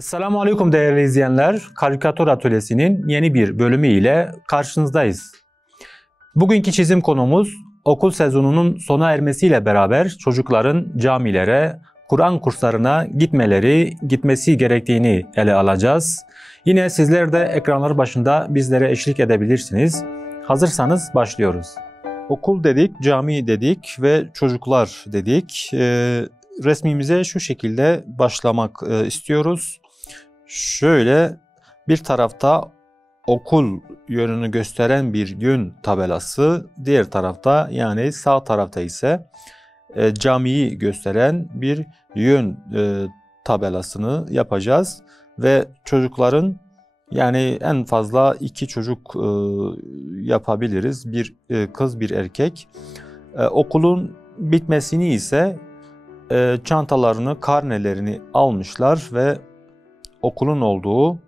Selamun Aleyküm değerli izleyenler. Karikatür Atölyesi'nin yeni bir bölümü ile karşınızdayız. Bugünkü çizim konumuz okul sezonunun sona ermesiyle beraber çocukların camilere, Kur'an kurslarına gitmesi gerektiğini ele alacağız. Yine sizler de ekranlar başında bizlere eşlik edebilirsiniz. Hazırsanız başlıyoruz. Okul dedik, cami dedik ve çocuklar dedik. Resmimize şu şekilde başlamak istiyoruz. Şöyle bir tarafta okul yönünü gösteren bir yön tabelası, diğer tarafta yani sağ tarafta ise camiyi gösteren bir yön tabelasını yapacağız. Ve çocukların yani en fazla 2 çocuk yapabiliriz. Bir kız bir erkek. Okulun bitmesini ise çantalarını, karnelerini almışlar ve okulun olduğu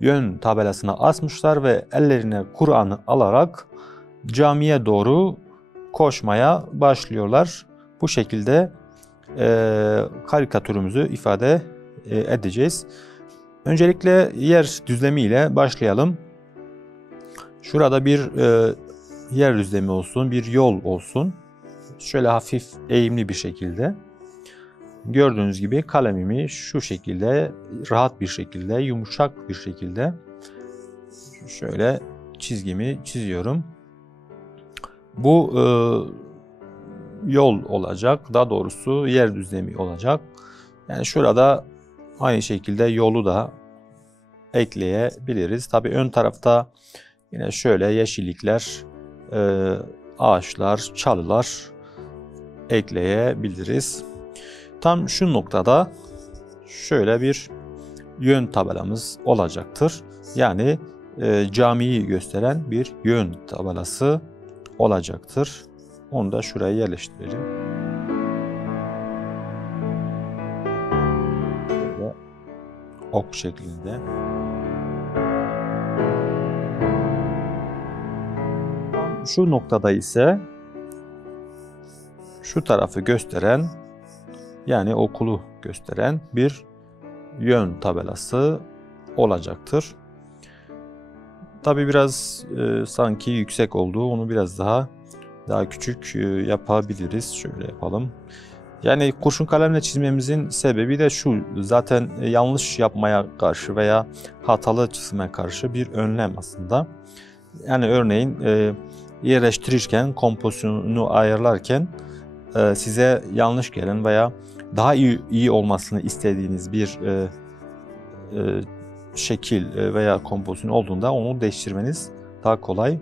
yön tabelasına asmışlar ve ellerine Kur'an'ı alarak camiye doğru koşmaya başlıyorlar. Bu şekilde karikatürümüzü ifade edeceğiz. Öncelikle yer düzlemiyle başlayalım. Şurada bir yer düzlemi olsun, bir yol olsun. Şöyle hafif eğimli bir şekilde. Gördüğünüz gibi kalemimi şu şekilde rahat bir şekilde, yumuşak bir şekilde şöyle çizgimi çiziyorum. Bu yol olacak, daha doğrusu yer düzlemi olacak. Yani şurada aynı şekilde yolu da ekleyebiliriz. Tabii ön tarafta yine şöyle yeşillikler, ağaçlar, çalılar ekleyebiliriz. Tam şu noktada şöyle bir yön tabelamız olacaktır. Yani camiyi gösteren bir yön tabelası olacaktır. Onu da şuraya yerleştirelim. Böyle ok şeklinde. Tam şu noktada ise şu tarafı gösteren, yani okulu gösteren bir yön tabelası olacaktır. Tabi biraz sanki yüksek oldu. Onu biraz daha küçük yapabiliriz. Şöyle yapalım. Yani kurşun kalemle çizmemizin sebebi de şu. Zaten yanlış yapmaya karşı veya hatalı çizime karşı bir önlem aslında. Yani örneğin yerleştirirken, kompozisyonu ayarlarken size yanlış gelen veya daha iyi olmasını istediğiniz bir şekil veya kompozisyon olduğunda onu değiştirmeniz daha kolay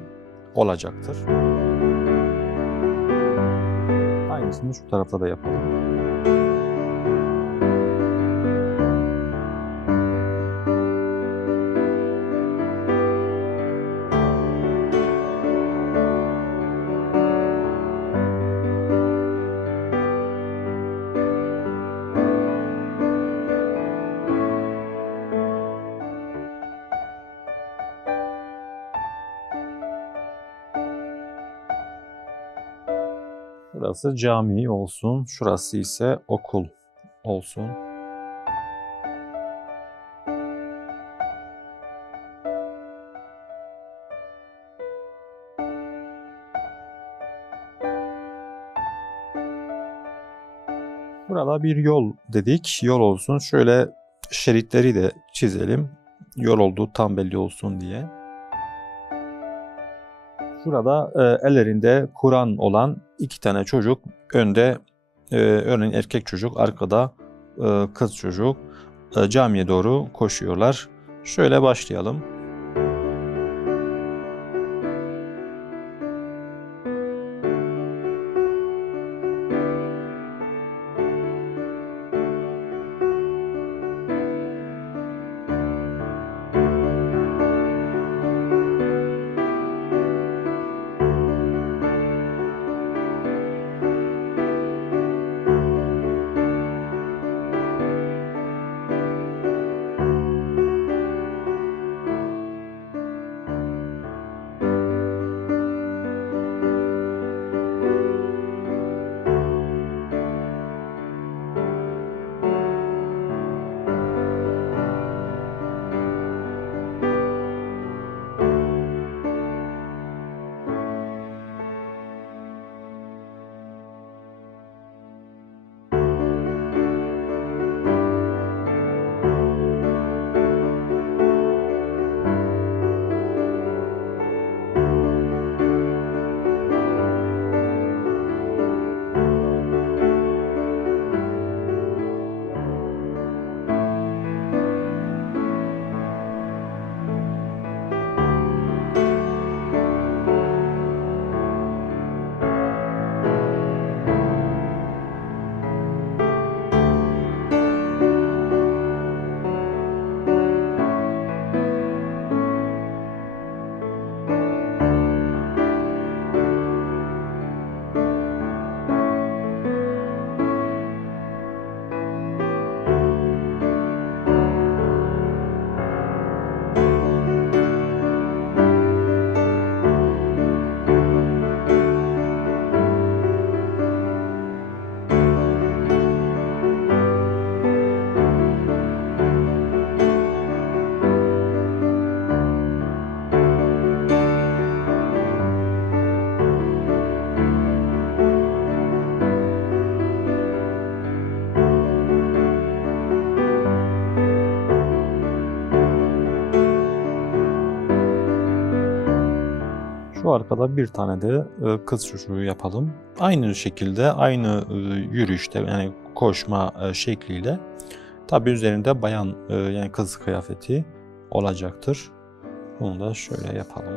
olacaktır. Aynısını şu tarafta da yapalım. Burası cami olsun, şurası ise okul olsun. Burada bir yol dedik, yol olsun. Şöyle şeritleri de çizelim, yol olduğu tam belli olsun diye. Şurada ellerinde Kur'an olan 2 tane çocuk, önde örneğin erkek çocuk, arkada kız çocuk camiye doğru koşuyorlar. Şöyle başlayalım. Şu arkada bir tane de kız çocuğu yapalım. Aynı şekilde, aynı yürüyüşte, yani koşma şekliyle. Tabi üzerinde bayan, yani kız kıyafeti olacaktır. Bunu da şöyle yapalım.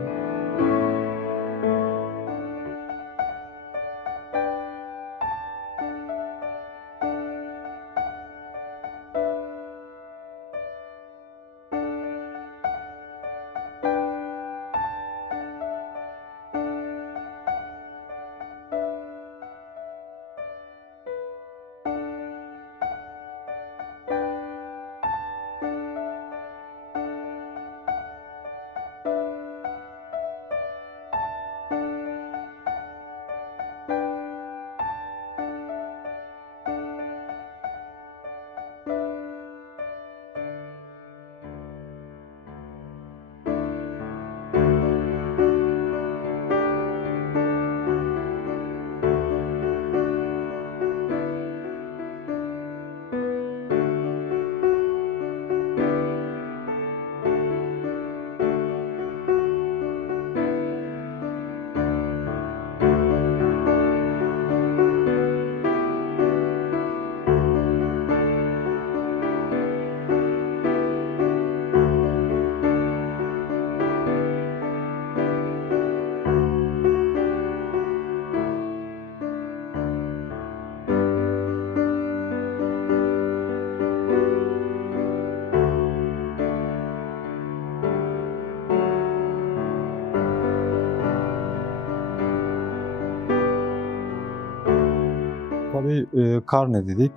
Tabii karne dedik.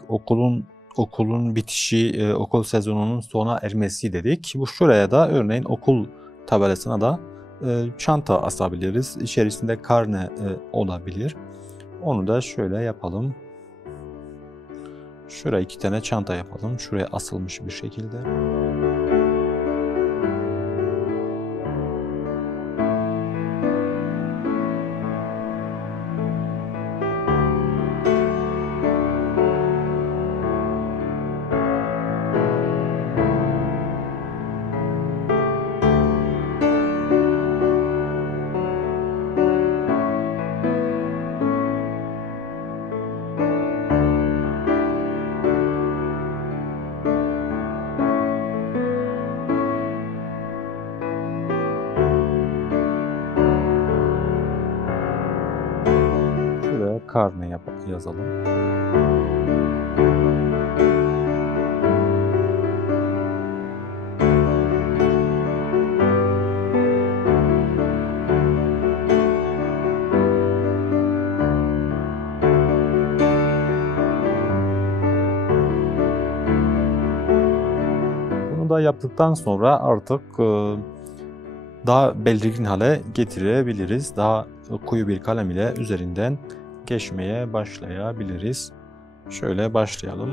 Okulun bitişi, okul sezonunun sona ermesi dedik. Bu şuraya da örneğin okul tabelasına da çanta asabiliriz. İçerisinde karne olabilir. Onu da şöyle yapalım. Şuraya 2 tane çanta yapalım. Şuraya asılmış bir şekilde. Şuraya karne yazalım. Bunu da yaptıktan sonra artık daha belirgin hale getirebiliriz. Daha koyu bir kalem ile üzerinden geçmeye başlayabiliriz. Şöyle başlayalım.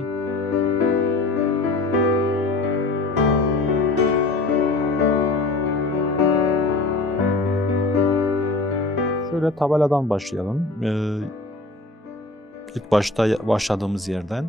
Şöyle tabeladan başlayalım. İlk başta başladığımız yerden.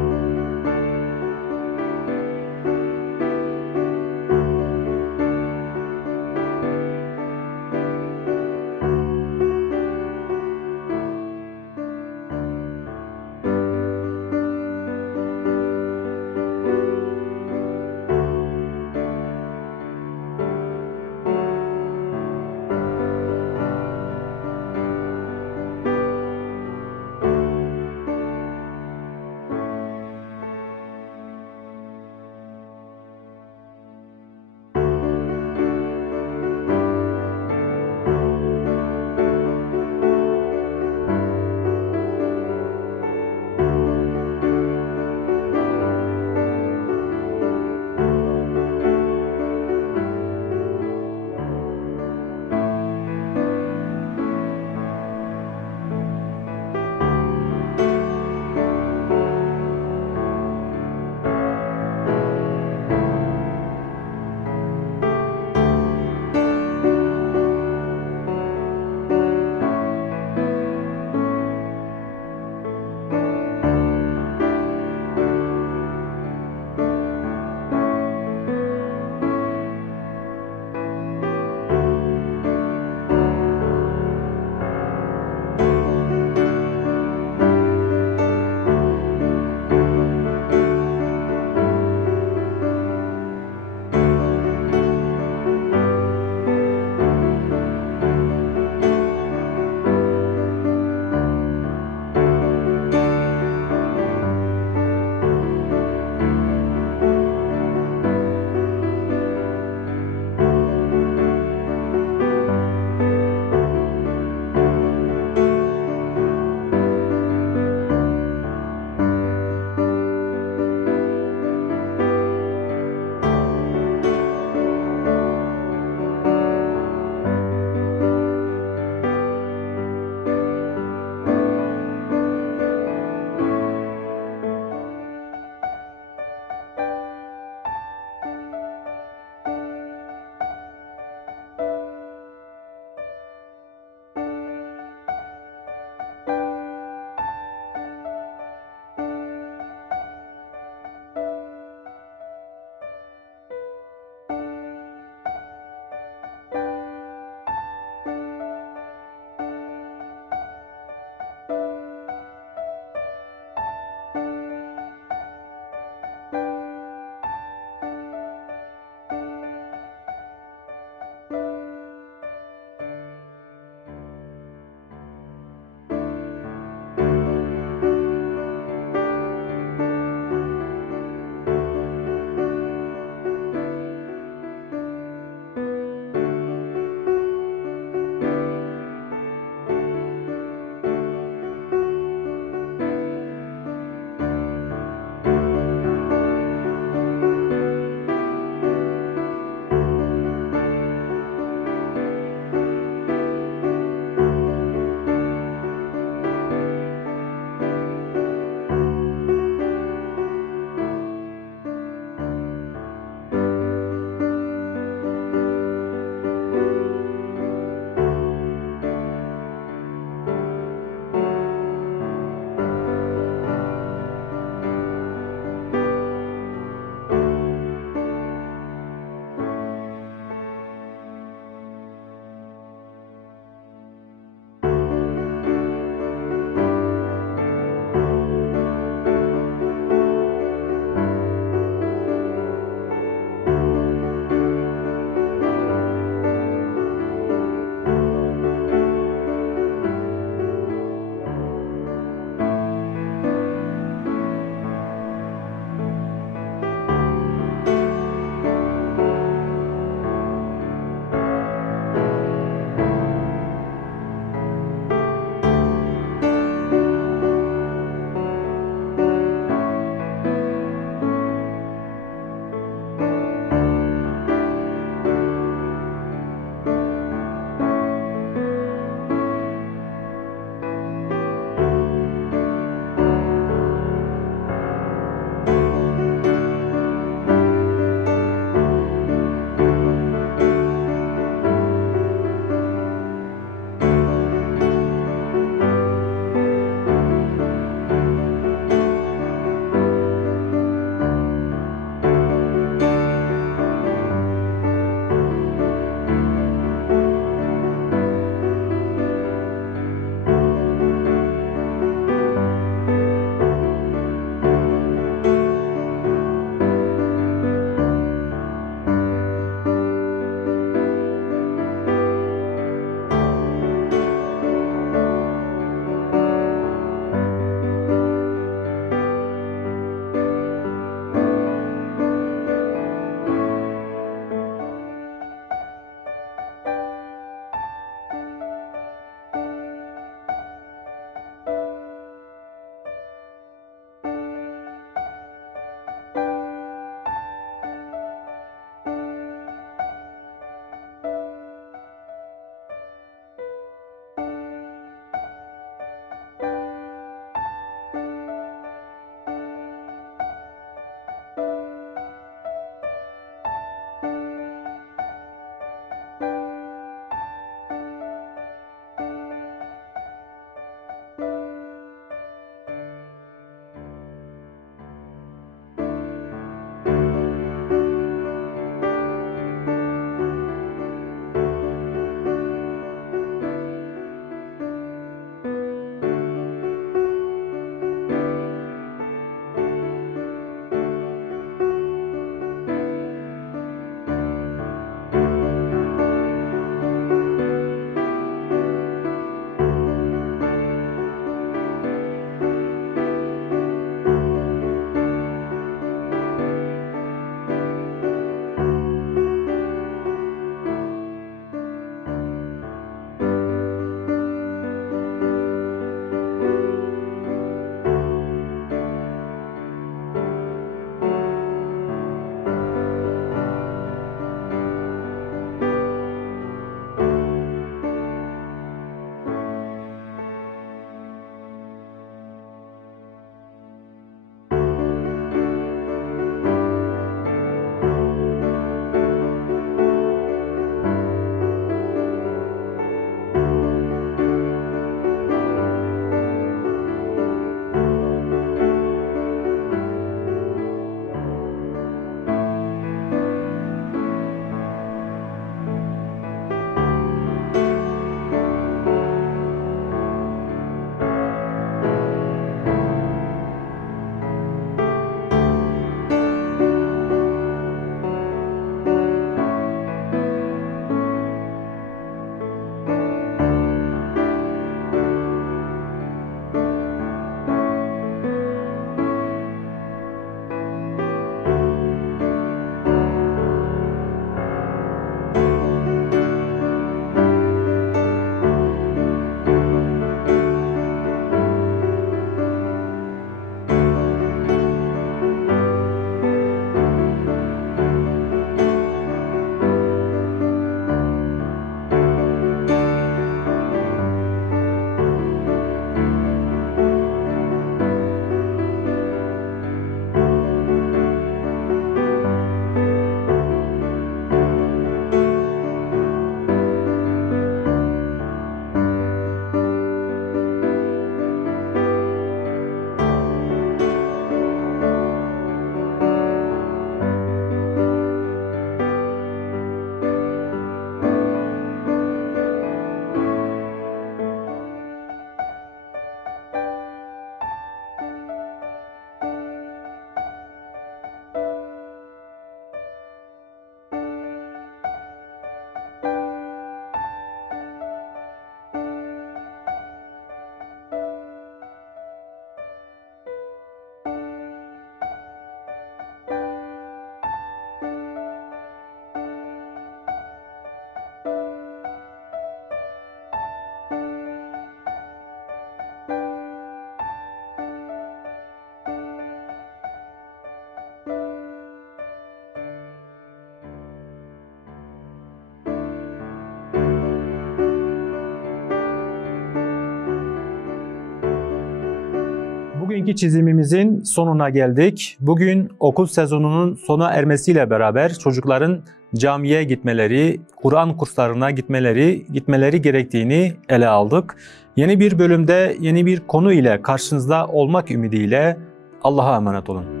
Bugünkü çizimimizin sonuna geldik. Bugün okul sezonunun sona ermesiyle beraber çocukların camiye gitmeleri, Kur'an kurslarına gitmeleri gerektiğini ele aldık. Yeni bir bölümde yeni bir konu ile karşınızda olmak ümidiyle Allah'a emanet olun.